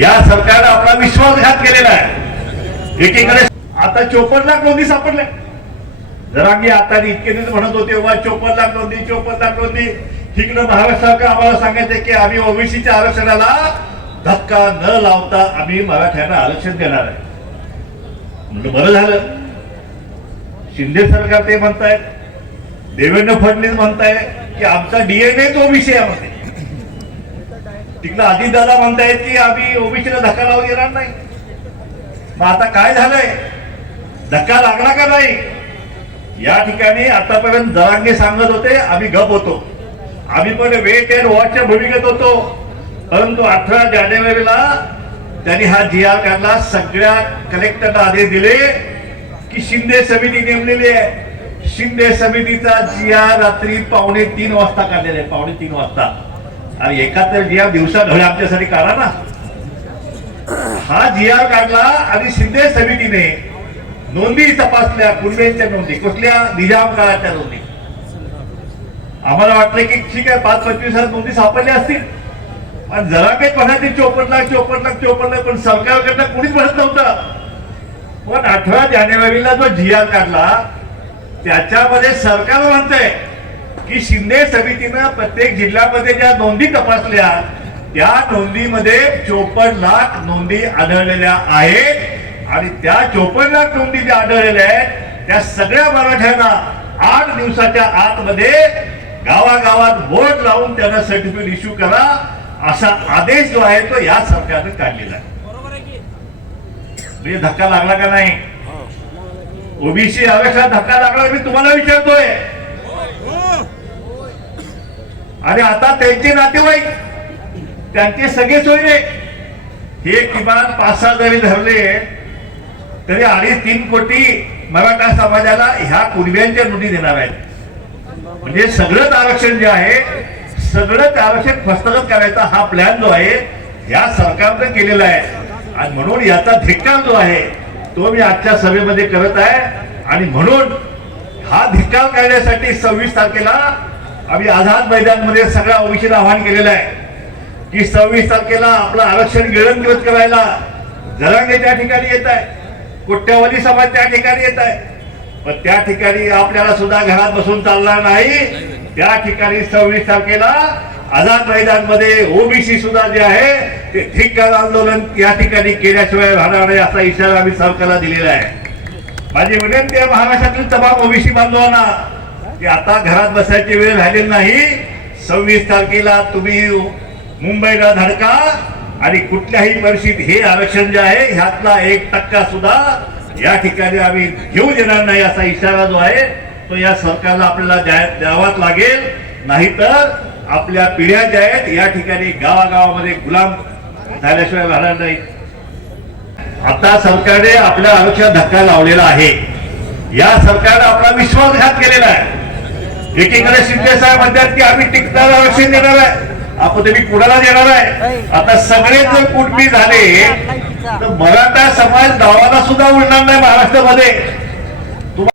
या सरकारनं आपला विश्वासघात केलेला आहे. एकीकडे आता चोपन्न लाख नोंदी सापडल्या. जरा मी आता इतके दिवस म्हणत होते बाबा चोपन्न लाख नोंदी चोपन्न लाख नोंदी. तिकडं महाराष्ट्र सरकार आम्हाला सांगायचं की आम्ही ओबीसीच्या आरक्षणाला धक्का न लावता आम्ही मराठ्यांना आरक्षण देणार आहे. म्हणलं बरं झालं. शिंदे सरकार ते म्हणतायत देवेंद्र फडणवीस म्हणताय की आमचा डीएनए तो विषयामध्ये तिकडं अजितदादा म्हणतायत की आम्ही ओबीसीला धक्का लावून येणार नाही. मग आता काय झालंय? धक्का लागला का नाही? या ठिकाणी आतापर्यंत जरांगे सांगत होते आम्ही गप होतो. आम्ही पण वेट अँड वॉचच्या भूमिकेत होतो. परंतु अठरा जानेवारीला त्यांनी हा जी आर काढला सगळ्या कलेक्टरला आदेश दिले की शिंदे समिती नेमलेली आहे. शिंदे समितीचा जी आर रात्री पावणे तीन वाजता काढलेला आहे पावणे तीन वाजता. आणि एका तर जिया दिवसा ढळे आमच्यासाठी काढा ना हा जिया काढला आणि शिंदे समितीने नोंदी तपासल्या कुणबेंच्या नोंदी कुठल्या निजाम काळाच्या नोंदी. आम्हाला वाटलं की ठीक आहे पाच पंचवीस हजार नोंदी सापडल्या असतील. पण जरा काही पणाची चोपन्न लाख चोपन्न लाख चोपन्न लाख पण सरकारकडनं कुणीच म्हणत नव्हतं. पण अठरा जानेवारीला जो जिया काढला त्याच्यामध्ये सरकार म्हणतंय की शिंदे समितीनं प्रत्येक जिल्ह्यामध्ये ज्या नोंदी तपासल्या त्या नोंदीमध्ये चोपन्न लाख नोंदी आढळलेल्या आहेत. आणि त्या चोपन्न लाख नोंदी ज्या आढळलेल्या आहेत त्या सगळ्या मराठ्यांना आठ दिवसाच्या आतमध्ये गावागावात बोर्ड लावून त्यांना सर्टिफिकेट इश्यू करा असा आदेश जो आहे तो या सरकारनं काढलेला आहे. म्हणजे धक्का लागला का नाही? ओबीसी आरक्षणात धक्का लागला मी तुम्हाला विचारतोय. आणि आता त्यांचे नातेवाईक त्यांचे सगळे सोयरे हे किमान पाच सहा जरी धरले तरी अडीच तीन कोटी मराठा समाजाला ह्या कुणब्यांच्या नोंदी देणार आहेत. म्हणजे सगळंच आरक्षण जे आहे सगळंच आरक्षण फस्तगत करायचा हा प्लॅन जो आहे या सरकारनं केलेला आहे. आणि म्हणून याचा धिक्कार जो आहे तो मी आजच्या सभेमध्ये करत आहे. आणि म्हणून हा धिक्कार करण्यासाठी सव्वीस तारखेला आम्ही आझाद मैदानमध्ये सगळ्या ओबीसीला आव्हान केलेलं आहे की सव्वीस तारखेला आपलं आरक्षण गिळंकृत करायला जरांगे त्या ठिकाणी येत आहे कोट्यावधी समाज त्या ठिकाणी येत आहे. पण त्या ठिकाणी आपल्याला सुद्धा घरात बसून चालणार नाही. त्या ठिकाणी सव्वीस तारखेला आझाद मैदानमध्ये ओबीसी सुद्धा जे आहे ते ठिकाण आंदोलन या ठिकाणी केल्याशिवाय राहणार नाही असा इशारा आम्ही सरकारला दिलेला आहे. माझी विनंती आहे महाराष्ट्रातील तमाम ओबीसी बांधवांना की आता घरात बसायची वेळ झालेली नाही. सव्वीस तारखेला तुम्ही मुंबईला धडका आणि कुठल्याही परिस्थितीत हे आरक्षण जे आहे ह्यातला एक टक्का सुद्धा या ठिकाणी आम्ही घेऊ देणार नाही असा इशारा जो आहे तो या सरकारला आपल्याला द्यावाच लागेल. नाहीतर आपल्या पिढ्या ज्या आहेत या ठिकाणी गावागावामध्ये गुलाम झाल्याशिवाय राहणार नाही आता सरकारने आपल्या आरक्षण धक्का लावलेला आहे. या सरकारने आपला विश्वासघात केलेला आहे. एकीकडे शिंदे साहेब म्हणतात की आम्ही टिकताना आरक्षण देणार आहे आपण तुम्ही कुणाला देणार आहे आता सगळे जर कुणबी झाले तर मराठा समाज गावाला सुद्धा उडणार नाही महाराष्ट्रामध्ये